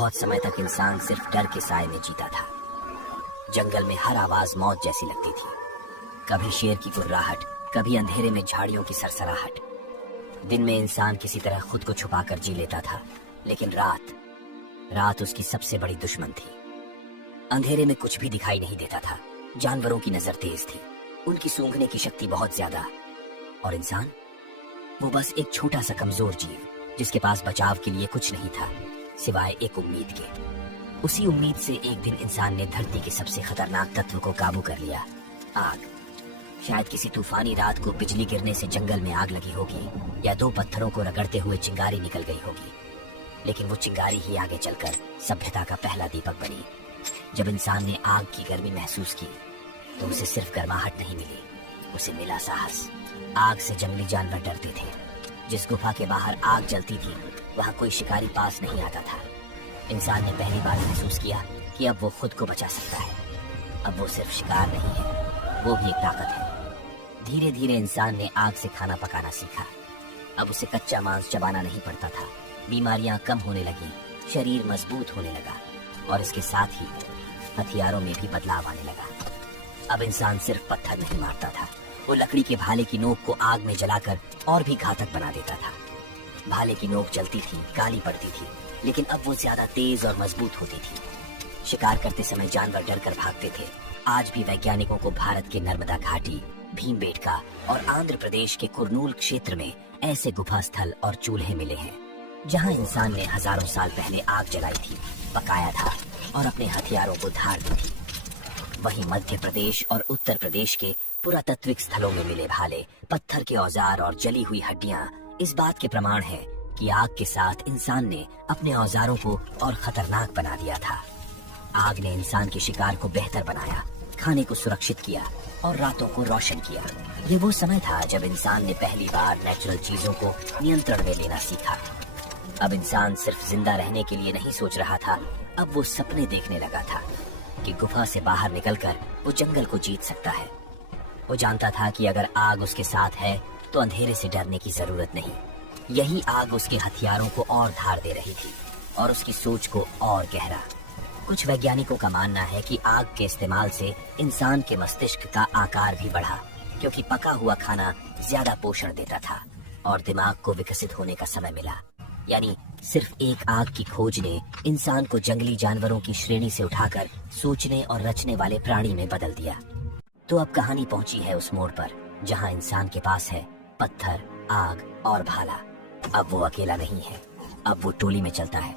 बहुत समय तक इंसान सिर्फ डर के साए में जीता था। जंगल में हर आवाज मौत जैसी लगती थी। कभी शेर की गुर्राहट, कभी अंधेरे में झाड़ियों की सरसराहट। दिन में इंसान किसी तरह खुद को छुपाकर जी लेता था, लेकिन रात उसकी सबसे बड़ी दुश्मन थी। अंधेरे में कुछ भी दिखाई नहीं देता था। जानवरों की नजर तेज थी, उनकी सूंघने की शक्ति बहुत ज्यादा। और इंसान, वो बस एक छोटा सा कमजोर जीव जिसके पास बचाव के लिए कुछ नहीं था सिवाय एक उम्मीद के। उसी उम्मीद से एक दिन इंसान ने धरती के सबसे खतरनाक तत्व को काबू कर लिया, आग। शायद किसी तूफानी रात को बिजली गिरने से जंगल में आग लगी होगी, या दो पत्थरों को रगड़ते हुए चिंगारी निकल गई होगी, लेकिन वो चिंगारी ही आगे चलकर सभ्यता का पहला दीपक बनी। जब इंसान ने आग की गर्मी महसूस की तो उसे सिर्फ गर्माहट नहीं मिली, उसे मिला साहस। आग से जंगली जानवर डरते थे। जिस गुफा के बाहर आग जलती थी वहां कोई शिकारी पास नहीं आता था। इंसान ने पहली बार महसूस किया कि अब वो खुद को बचा सकता है। अब वो सिर्फ शिकार नहीं है, वो भी एक ताकत है। धीरे धीरे इंसान ने आग से खाना पकाना सीखा। अब उसे कच्चा मांस चबाना नहीं पड़ता था। बीमारियां कम होने लगी, शरीर मजबूत होने लगा, और इसके साथ ही हथियारों में भी बदलाव आने लगा। अब इंसान सिर्फ पत्थर नहीं मारता था, वो लकड़ी के भाले की नोक को आग में जलाकर और भी घातक बना देता था। भाले की नोक जलती थी, काली पड़ती थी, लेकिन अब वो ज्यादा तेज और मजबूत होती थी। शिकार करते समय जानवर डर कर भागते थे। आज भी वैज्ञानिकों को भारत के नर्मदा घाटी, भीमबेटका और आंध्र प्रदेश के कुरनूल क्षेत्र में ऐसे गुफा स्थल और चूल्हे मिले हैं जहां इंसान ने हजारों साल पहले आग जलाई थी, पकाया था और अपने हथियारों को धार दी थी। वहीं मध्य प्रदेश और उत्तर प्रदेश के पुरातत्विक स्थलों में मिले भाले, पत्थर के औजार और जली हुई हड्डियां इस बात के प्रमाण है कि आग के साथ इंसान ने अपने औजारों को और खतरनाक बना दिया था। आग ने इंसान के शिकार को बेहतर बनाया, खाने को सुरक्षित किया और रातों को रोशन किया। ये वो समय था जब इंसान ने पहली बार नेचुरल चीजों को नियंत्रण में लेना सीखा। अब इंसान सिर्फ जिंदा रहने के लिए नहीं सोच रहा था, अब वो सपने देखने लगा था कि गुफा से बाहर निकलकर वो जंगल को जीत सकता है। वो जानता था कि अगर आग उसके साथ है तो अंधेरे से डरने की जरूरत नहीं। यही आग उसके हथियारों को और धार दे रही थी और उसकी सोच को और गहरा। कुछ वैज्ञानिकों का मानना है कि आग के इस्तेमाल से इंसान के मस्तिष्क का आकार भी बढ़ा, क्योंकि पका हुआ खाना ज्यादा पोषण देता था और दिमाग को विकसित होने का समय मिला। यानी सिर्फ एक आग की खोज ने इंसान को जंगली जानवरों की श्रेणी से उठाकर सोचने और रचने वाले प्राणी में बदल दिया। तो अब कहानी पहुंची है उस मोड़ पर जहां इंसान के पास है पत्थर, आग और भाला। अब वो अकेला नहीं है, अब वो टोली में चलता है,